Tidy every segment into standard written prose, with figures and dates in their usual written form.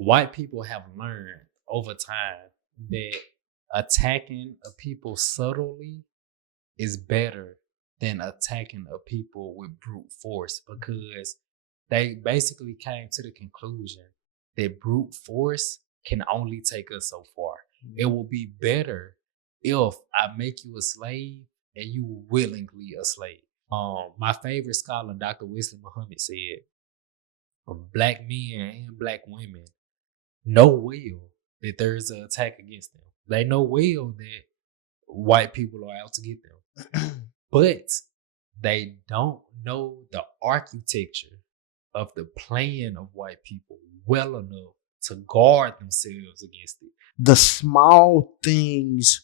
white people have learned over time that attacking a people subtly is better than attacking a people with brute force, because they basically came to the conclusion that brute force can only take us so far. It will be better if I make you a slave and you willingly a slave. My favorite scholar, Dr. Wesley Muhammad, said, black men and black women know well that there's an attack against them. They know well that white people are out to get them. But they don't know the architecture of the plan of white people well enough to guard themselves against it. The small things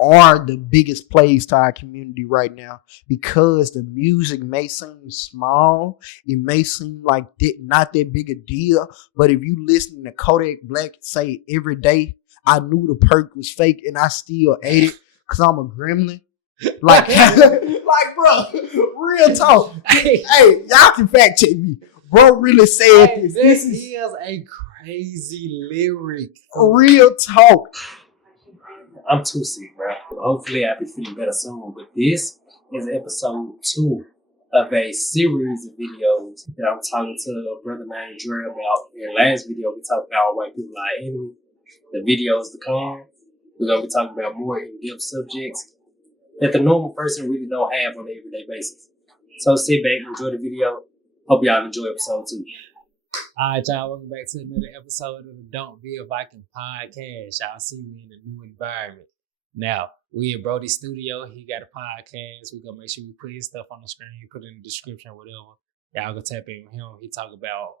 are the biggest plays to our community right now, because the music may seem small, it may seem like not that big a deal, but if you listen to Kodak Black say every day, I knew the perk was fake and I still ate it because I'm a gremlin. Like, like, bro, real talk. Hey, y'all can fact check me. Bro really said this. This is a crazy lyric. Real talk. I'm too sick, bro. Hopefully I'll be feeling better soon. But this is episode 2 of a series of videos that I'm talking to a brother named Dre about. In the last video, we talked about white people are our enemy. The videos to come, we're going to be talking about more in-depth subjects that the normal person really don't have on an everyday basis. So sit back, enjoy the video. Hope y'all enjoy episode 2. All right, y'all, welcome back to another episode of the DontBeAViking podcast. Y'all see me in a new environment. Now, we in Brody's studio. He got a podcast. We're going to make sure we put his stuff on the screen, put it in the description, whatever. Y'all go tap in with him. He talk about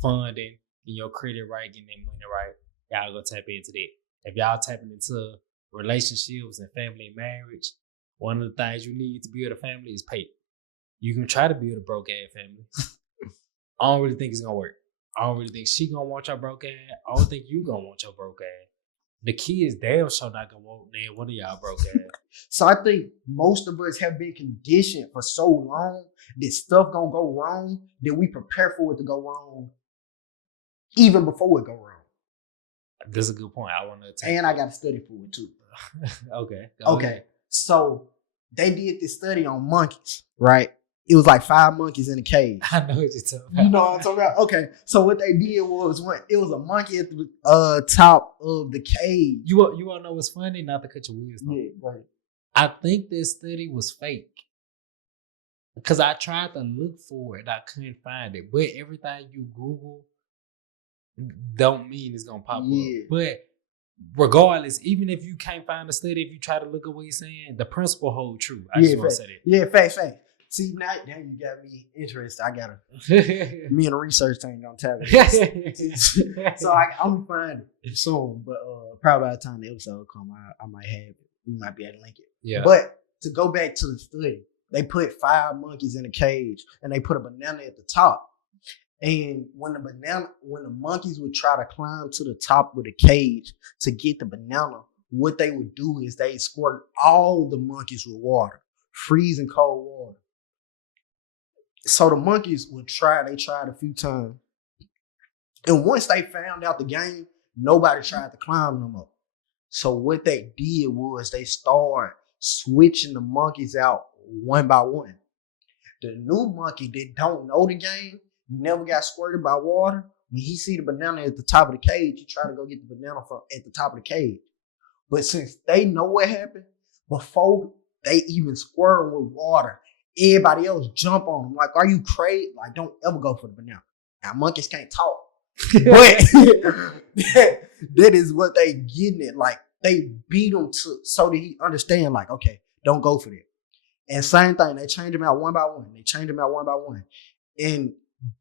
funding, getting your credit right, getting that money right. Y'all go tap into that. If y'all tapping into relationships and family and marriage, one of the things you need to build a family is paper. You can try to build a broke-ass family. I don't really think it's gonna work. I don't really think she gonna want your broke ass. I don't think you gonna want your broke ass. The kids damn sure not gonna want one of y'all broke ass. So I think most of us have been conditioned for so long that stuff gonna go wrong that we prepare for it to go wrong even before it go wrong. That's a good point. I want to take and I got to study for it too. Okay. Okay. So they did this study on monkeys, right? It was like 5 monkeys in a cage. I know what you're talking about. You know what I'm talking about? Okay. So what they did was it was a monkey at the top of the cage. You want to know what's funny? Not to cut your wheels. Yeah, go ahead. I think this study was fake. Because I tried to look for it. I couldn't find it. But everything you Google don't mean it's going to pop up. But regardless, even if you can't find the study, if you try to look at what he's saying, the principle holds true. I just want to say that. Yeah, fact. See, now you got me interested. I got me and the research team gonna tap it. So I'm gonna find it soon, but probably by the time the episode come, I might have it. We might be able to link it. Yeah. But to go back to the study, they put 5 monkeys in a cage and they put a banana at the top. And when the monkeys would try to climb to the top of the cage to get the banana, what they would do is they squirt all the monkeys with water, freezing cold water. So the monkeys would they tried a few times. And once they found out the game, nobody tried to climb them up. So what they did was they started switching the monkeys out one by one. The new monkey that don't know the game, never got squirted by water. When he see the banana at the top of the cage, he try to go get the banana from at the top of the cage. But since they know what happened, before they even squirt with water, everybody else jump on them. Like, are you crazy? Like, don't ever go for the banana. Now, monkeys can't talk. But that is what they getting at. Like, they beat him so that he understand, like, okay, don't go for that. And same thing, they change him out one by one. And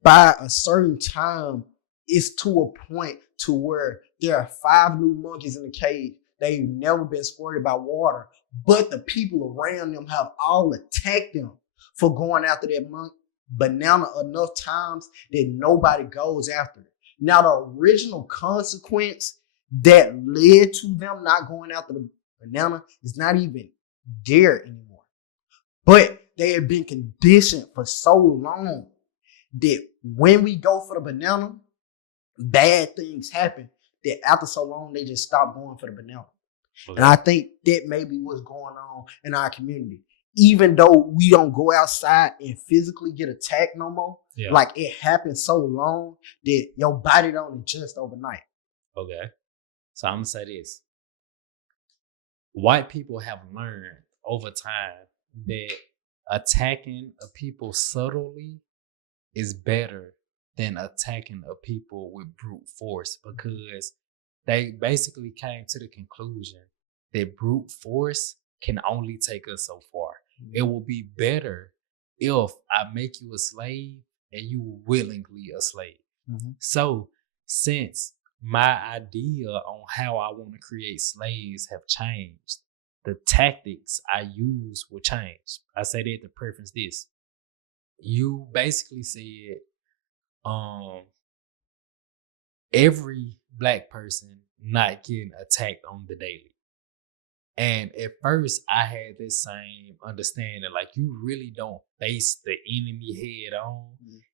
by a certain time, it's to a point to where there are 5 new monkeys in the cage. They've never been squirted by water, but the people around them have all attacked them for going after that banana enough times that nobody goes after it. Now, the original consequence that led to them not going after the banana is not even there anymore. But they have been conditioned for so long that when we go for the banana, bad things happen that after so long they just stop going for the banana. Okay. And I think that may be what's going on in our community. Even though we don't go outside and physically get attacked no more, like it happened so long that your body don't adjust overnight. Okay. So I'm gonna say this. White people have learned over time that attacking a people subtly is better than attacking a people with brute force, because they basically came to the conclusion that brute force can only take us so far. It will be better if I make you a slave and you willingly a slave. So since my idea on how I want to create slaves have changed, the tactics I use will change. I say that to preference this. You basically said every black person not getting attacked on the daily. And at first I had this same understanding, like you really don't face the enemy head on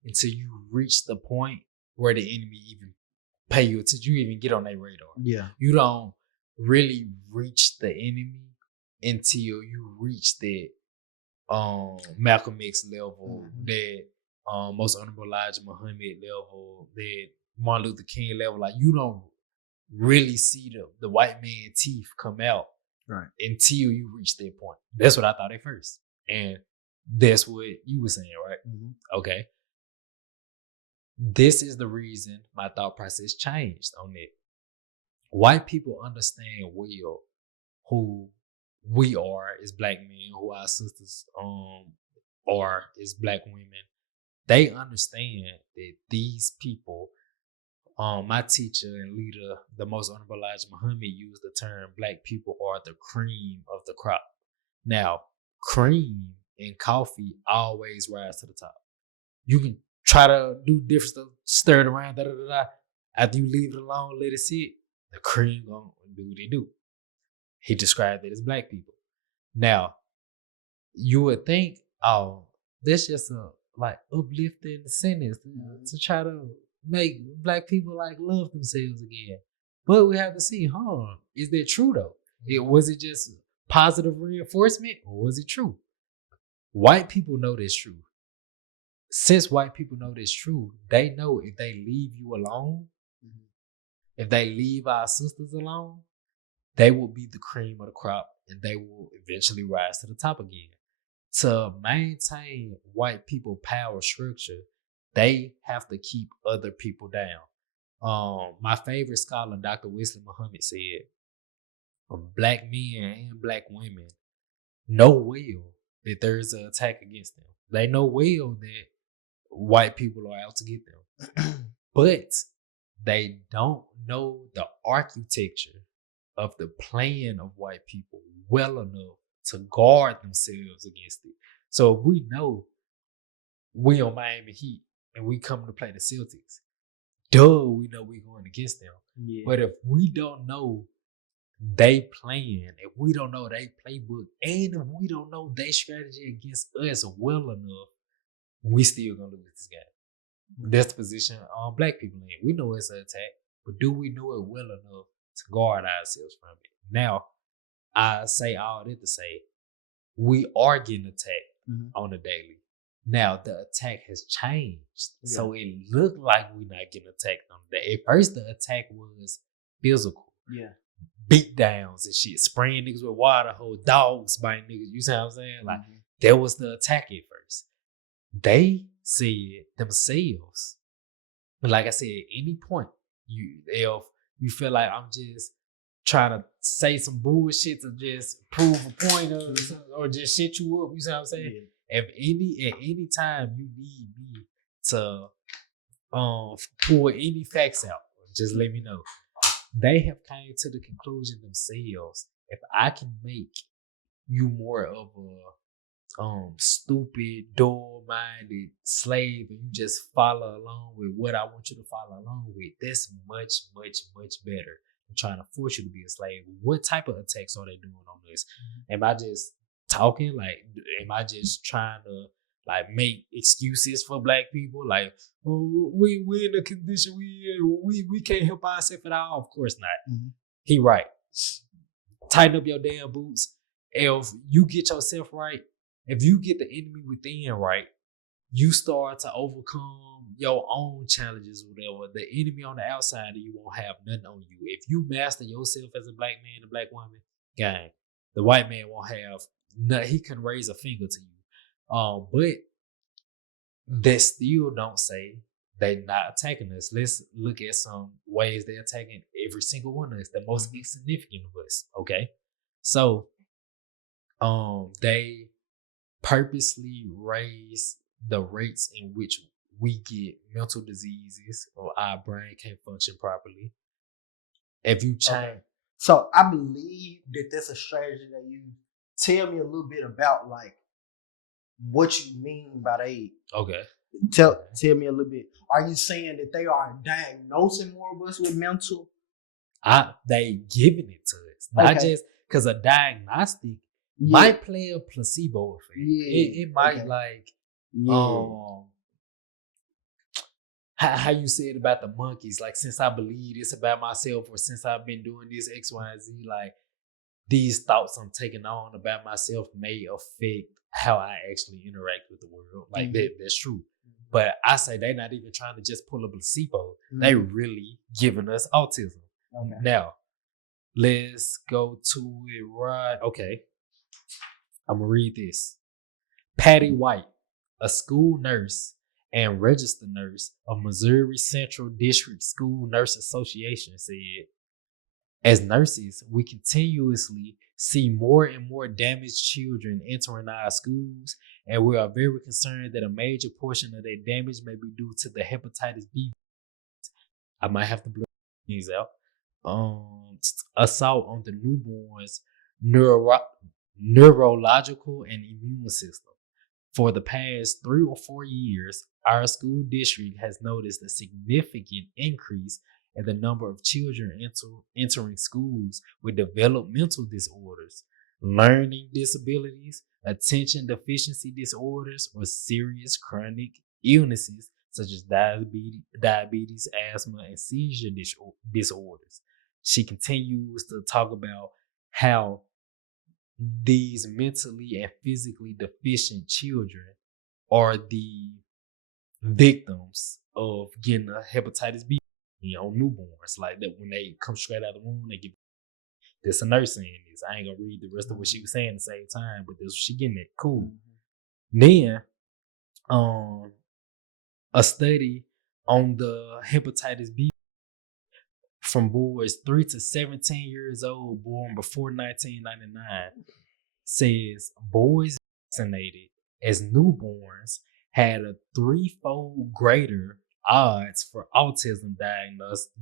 until you reach the point where the enemy even pay you attention, you even get on their radar. Yeah. You don't really reach the enemy until you reach that Malcolm X level, that Most Honorable Elijah Muhammad level, that Martin Luther King level. Like you don't really see the white man teeth come out until you reach that point. That's what I thought at first. And that's what you were saying, right? Okay. This is the reason my thought process changed on it. White people understand well who we are as black men, who our sisters are as black women. They understand that these people, my teacher and leader, the Most Honorable Elijah Muhammad, used the term black people are the cream of the crop. Now, cream in coffee always rise to the top. You can try to do different stuff, stir it around, After you leave it alone, let it sit, the cream gonna do what they do. He described it as black people. Now, you would think, oh, that's just a like uplifting sentence to try to make black people like love themselves again. But we have to see, is that true though? Was it just positive reinforcement or was it true? White people know that's true. Since white people know that's true, they know if they leave you alone, if they leave our sisters alone, they will be the cream of the crop and they will eventually rise to the top again. To maintain white people power structure, they have to keep other people down. My favorite scholar, Dr. Wesley Muhammad, said, black men and black women know well that there's an attack against them. They know well that white people are out to get them. But they don't know the architecture of the plan of white people well enough to guard themselves against it. So if we know we on Miami Heat and we come to play the Celtics, we know we're going against them. Yeah. But if we don't know they plan, if we don't know they playbook, and if we don't know they strategy against us well enough, we still gonna lose this game. That's the position black people in. We know it's an attack, but do we know it well enough to guard ourselves from it? Now, I say all that to say, we are getting attacked on the daily. Now, the attack has changed. Yeah. So it looked like we're not getting attacked on the day. At first, the attack was physical. Yeah. Beat downs and shit. Spraying niggas with water, whole dogs biting niggas. You see what I'm saying? Like, that was the attack at first. They said themselves, but like I said, at any point, if you feel like I'm just trying to say some bullshit to just prove a point or just shit you up, you see what I'm saying? Yeah. At any time you need me to pull any facts out, just let me know. They have came to the conclusion themselves, if I can make you more of a stupid, dull-minded slave and you just follow along with what I want you to follow along with, that's much, much, much better than trying to force you to be a slave. What type of attacks are they doing on this? Am I just talking? Like, am I just trying to like make excuses for black people, like, oh, we in the condition we can't help ourselves at all. Of course not. Mhm. He right. Tighten up your damn boots. If you get yourself right, if you get the enemy within right, you start to overcome your own challenges, whatever. The enemy on the outside of you won't have nothing on you. If you master yourself as a black man, a black woman, gang, the white man won't have nothing. He can raise a finger to you. But that still don't say they're not attacking us. Let's look at some ways they're attacking every single one of us, the most insignificant of us. Okay. So they purposely raise the rates in which we get mental diseases or our brain can't function properly. If you change, Okay. So I believe that that's a strategy that you tell me a little bit about, like what you mean by they. okay, Tell me a little bit. Are you saying that they are diagnosing more of us with mental? they giving it to us, not Okay. just because a diagnostic Yeah. might play a placebo effect. Yeah. It might Okay. like Yeah. how you said about the monkeys, like since I believe this about myself or since I've been doing this X, Y, and Z, like these thoughts I'm taking on about myself may affect how I actually interact with the world. Like that's true. But I say they're not even trying to just pull a placebo. They really giving us autism. Okay. Now, let's go to it right. Okay. I'm going to read this. Patty White, a school nurse and registered nurse of Missouri Central District School Nurse Association, said, as nurses, we continuously see more and more damaged children entering our schools, and we are very concerned that a major portion of that damage may be due to the hepatitis B. I might have to blow these out. Assault on the newborn's neurological and immune system. For the past 3 or 4 years, our school district has noticed a significant increase in the number of children entering schools with developmental disorders, learning disabilities, attention deficiency disorders, or serious chronic illnesses such as diabetes, asthma, and seizure disorders. She continues to talk about how these mentally and physically deficient children are the victims of getting a hepatitis B on newborns. Like that, when they come straight out of the womb, they get this. A nurse saying this. I ain't gonna read the rest of what she was saying at the same time, but this was she getting it. Cool. Then, a study on the hepatitis B from boys 3 to 17 years old born before 1999 says boys vaccinated as newborns had a 3-fold greater odds for autism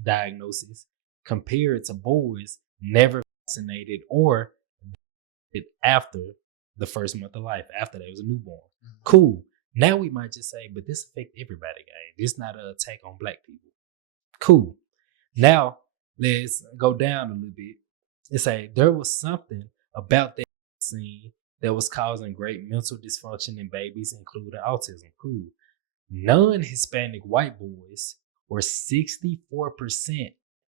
diagnosis compared to boys never vaccinated or after the first month of life, after they was a newborn. Cool. Now we might just say, but this affect everybody, gang. This not an attack on black people. Cool. Now let's go down a little bit and say there was something about that vaccine that was causing great mental dysfunction in babies, including autism. Cool. Non-Hispanic white boys were 64%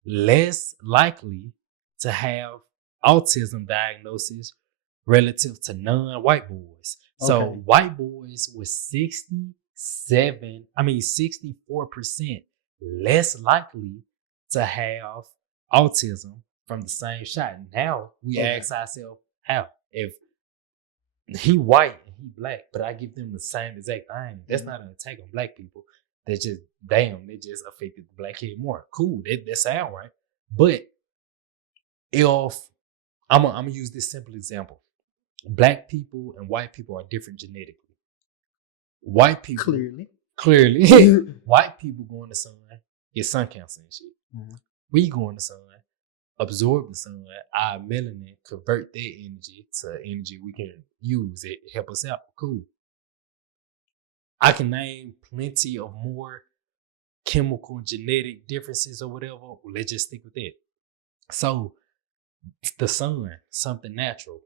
less likely to have autism diagnosis relative to non-white boys. So white boys were 64% less likely to have autism from the same shot. Now we ask ourselves, how? If he white and he black, but I give them the same exact thing, that's not an attack on black people. They just, they just affected the black kid more. Cool, that sound right. But if, I'm gonna use this simple example. Black people and white people are different genetically. White people, clearly, white people go in the sun, get sun cancer and shit. We go in the sun, absorb the sun, our melanin, convert that energy to energy we can use. It help us out. Cool. I can name plenty of more chemical genetic differences or whatever. Well, let's just stick with that. So the sun, something natural.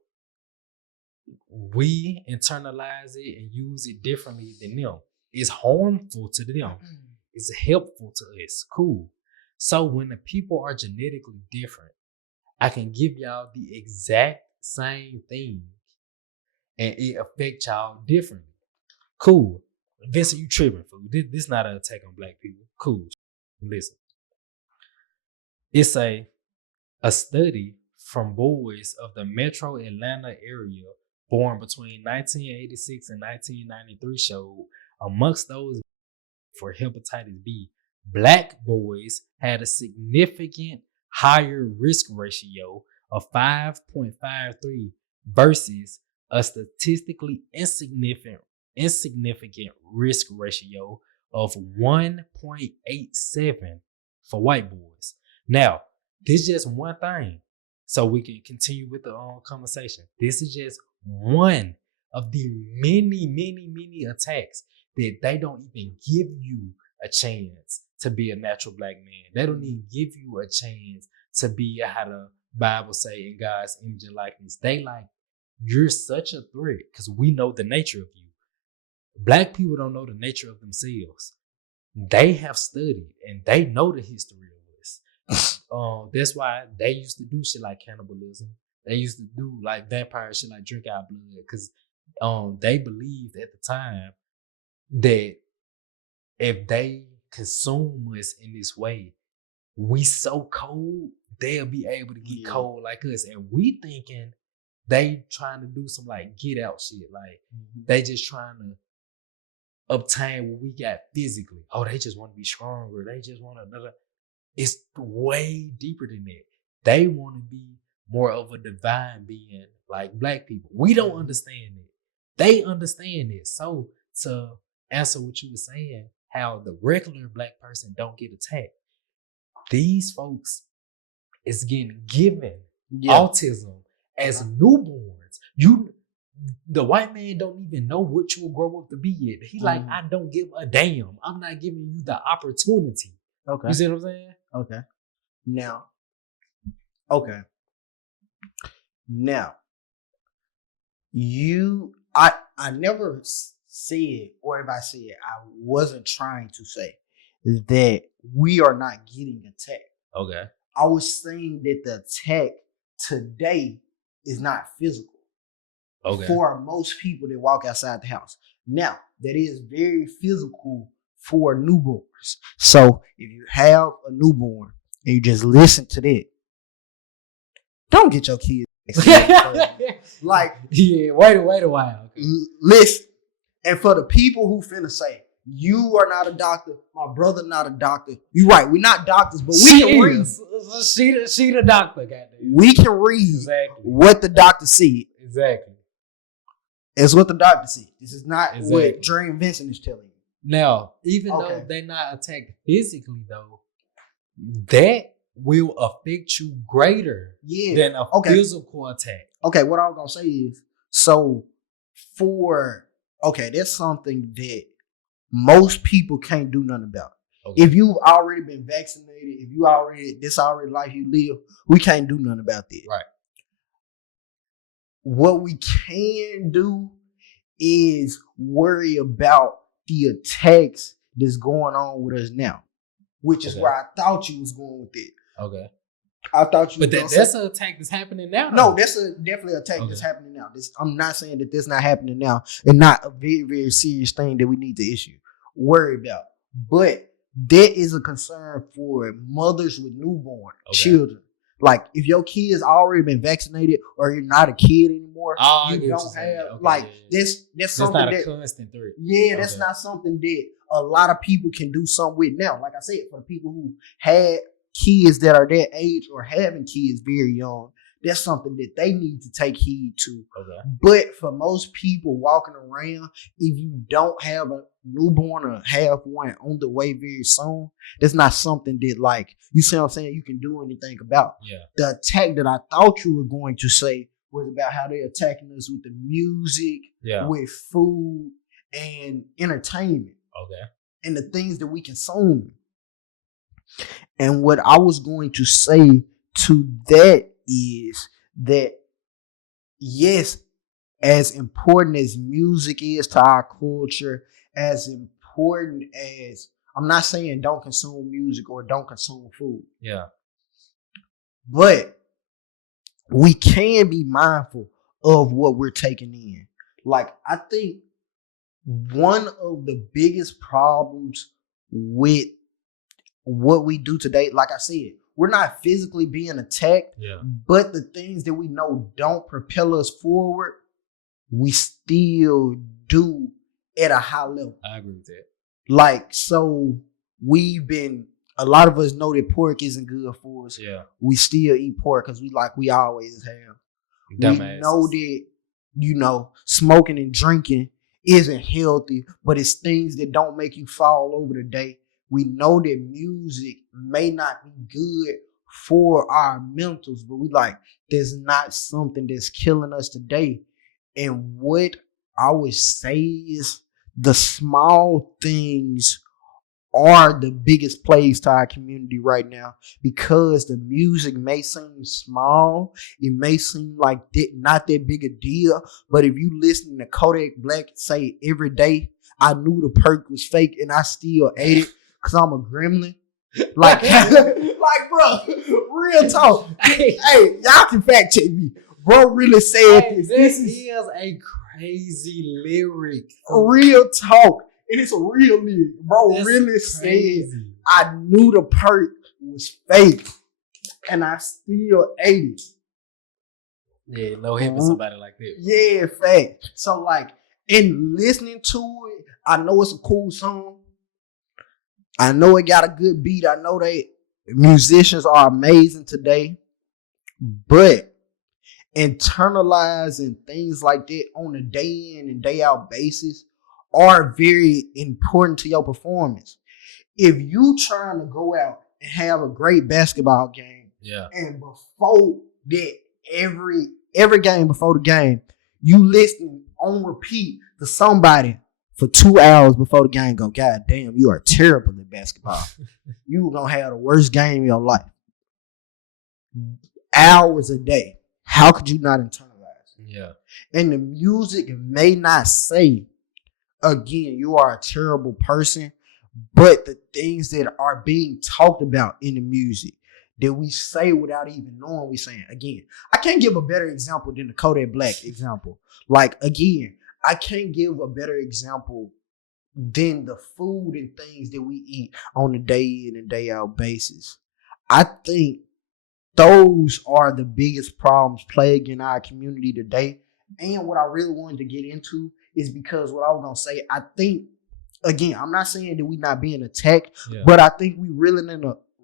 we internalize it and use it differently than them. It's harmful to them. It's helpful to us. Cool. So when the people are genetically different, I can give y'all the exact same thing and it affect y'all differently. Cool. Vincent, you tripping, fool. This not an attack on black people. Cool. Listen. It's a study from boys of the metro Atlanta area born between 1986 and 1993 showed amongst those for hepatitis B, black boys had a significant higher risk ratio of 5.53 versus a statistically insignificant risk ratio of 1.87 for white boys. Now, this is just one thing, so we can continue with the conversation. This is just one of the many attacks that they don't even give you a chance to be a natural black man. They don't even give you a chance to be how the Bible say in God's image and likeness. They like, you're such a threat because we know the nature of you. Black people don't know the nature of themselves. They have studied and they know the history of us. That's why they used to do shit like cannibalism. They used to do like vampire shit like drink our blood because they believed at the time that if they consume us in this way, we so cold, they'll be able to get cold like us. And we thinking they trying to do some like get out shit. Like they just trying to obtain what we got physically. Oh, they just want to be stronger. They just want another. It's way deeper than that. They want to be more of a divine being like black people. We don't understand it. They understand it. So to answer what you were saying, how the regular black person don't get attacked, these folks is getting given autism as newborns. The white man don't even know what you will grow up to be yet. He like, I don't give a damn. I'm not giving you the opportunity. Okay. You see what I'm saying? Okay. Now, I never said, or if I said, I wasn't trying to say that we are not getting attacked. Okay. I was saying that the attack today is not physical. Okay. For most people that walk outside the house. Now, that is very physical for newborns. So if you have a newborn and you just listen to that, don't get your kids like, wait a while. Okay. Listen. And for the people who finna say, you are not a doctor, my brother not a doctor. You're right, we're not doctors, but we can read. She the doctor, goddamn. We can read what the doctor said. Exactly. It's what the doctor said. This is not what Dream Vincent is telling you. Now, even though they're not attacked physically, though, that will affect you greater than a physical attack. Okay, what I was gonna say is, that's something that most people can't do nothing about. Okay. If you've already been vaccinated, this already life you live, we can't do nothing about that. Right. What we can do is worry about the attacks that's going on with us now, which is where I thought you was going with it. Okay. I thought you. But that's an attack that's happening now. No, that's definitely an attack that's happening now. I'm not saying that this not happening now, and not a very, very serious thing that we need to worry about. But that is a concern for mothers with newborn children. Like, if your kid has already been vaccinated or you're not a kid anymore, you don't have that's something not a constant threat. Yeah, that's not something that a lot of people can do something with now. Like I said, for the people who had kids that are that age or having kids very young, that's something that they need to take heed to. Okay. But for most people walking around, if you don't have a newborn or have one on the way very soon, that's not something that, like, you see what I'm saying, you can do anything about. Yeah. The attack that I thought you were going to say was about how they're attacking us with the music, with food and entertainment. Okay. And the things that we consume. And what I was going to say to that is that, yes, as important as music is to our culture, as important as, I'm not saying don't consume music or don't consume food. Yeah. But we can be mindful of what we're taking in. Like, I think one of the biggest problems with what we do today, like I said, we're not physically being attacked, but the things that we know don't propel us forward, we still do at a high level. I agree with that. Like, so a lot of us know that pork isn't good for us. Yeah. We still eat pork because we always have. Dumbasses. We know that, smoking and drinking isn't healthy, but it's things that don't make you fall over the day. We know that music may not be good for our mentals, but there's not something that's killing us today. And what I would say is the small things are the biggest plagues to our community right now, because the music may seem small, it may seem like not that big a deal, but if you listen to Kodak Black say every day, I knew the perk was fake and I still ate it because I'm a gremlin. Like, bro, real talk. Hey, y'all can fact check me. Bro really said this. This is a crazy lyric. Real talk. And it's a real lyric. Bro That's really crazy. said, I knew the perk was fake and I still ate it. Yeah, no hit for somebody like that. Yeah, fact. So, in listening to it, I know it's a cool song. I know it got a good beat. I know that musicians are amazing today. But internalizing things like that on a day in and day out basis are very important to your performance. If you trying to go out and have a great basketball game, and before that, every game before the game, you listen on repeat to somebody for 2 hours before the game, go, God damn, you are terrible at basketball. You were gonna have the worst game of your life. Hours a day. How could you not internalize? Yeah. And the music may not say, again, you are a terrible person, but the things that are being talked about in the music that we say without even knowing we're saying. Again, I can't give a better example than the Kodak Black example. Again, I can't give a better example than the food and things that we eat on a day in and day out basis. I think those are the biggest problems plaguing our community today. And what I really wanted to get into is because what I was going to say, I think, again, I'm not saying that we're not being attacked, but I think we really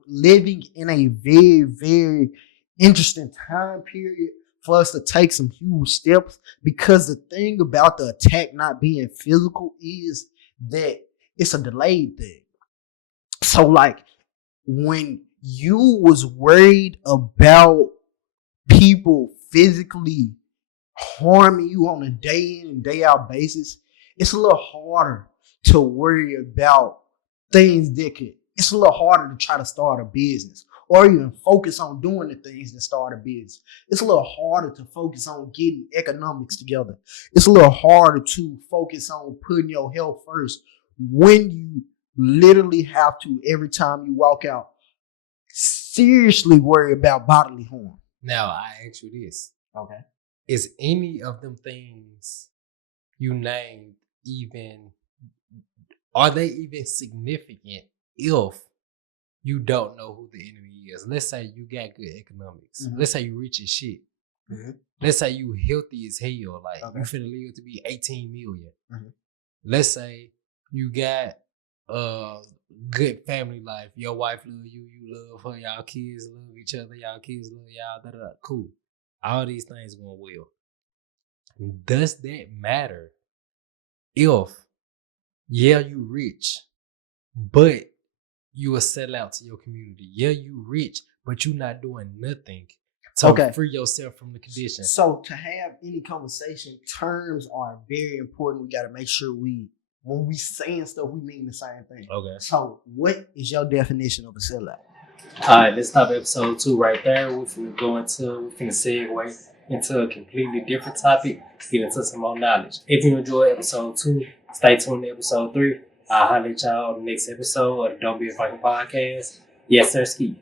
living in a very, very interesting time period for us to take some huge steps, because the thing about the attack not being physical is that it's a delayed thing. So when you was worried about people physically harming you on a day in and day out basis, it's a little harder to worry about things it's a little harder to try to start a business or even focus on doing the things that start a business. It's a little harder to focus on getting economics together. It's a little harder to focus on putting your health first when you literally have to, every time you walk out, seriously worry about bodily harm. Now, I ask you this. Okay. Is any of them things you named are they even significant if you don't know who the enemy is? Let's say you got good economics. Mm-hmm. Let's say you rich as shit. Mm-hmm. Let's say you healthy as hell. You finna live to be 18 million. Mm-hmm. Let's say you got good family life. Your wife love you, you love her, y'all kids love each other, y'all kids love y'all, cool. All these things going well. Does that matter if, you rich, but you a sellout to your community? Yeah, you rich, but you not doing nothing to free yourself from the condition. So to have any conversation, terms are very important. We got to make sure when we saying stuff, we mean the same thing. Okay. So what is your definition of a sellout? All right, let's stop episode 2 right there. We're finna segue into a completely different topic, get into some more knowledge. If you enjoyed episode 2, stay tuned to episode 3. I'll holler at y'all on the next episode of the Don't Be a Fucking Podcast. Yes, sir, ski.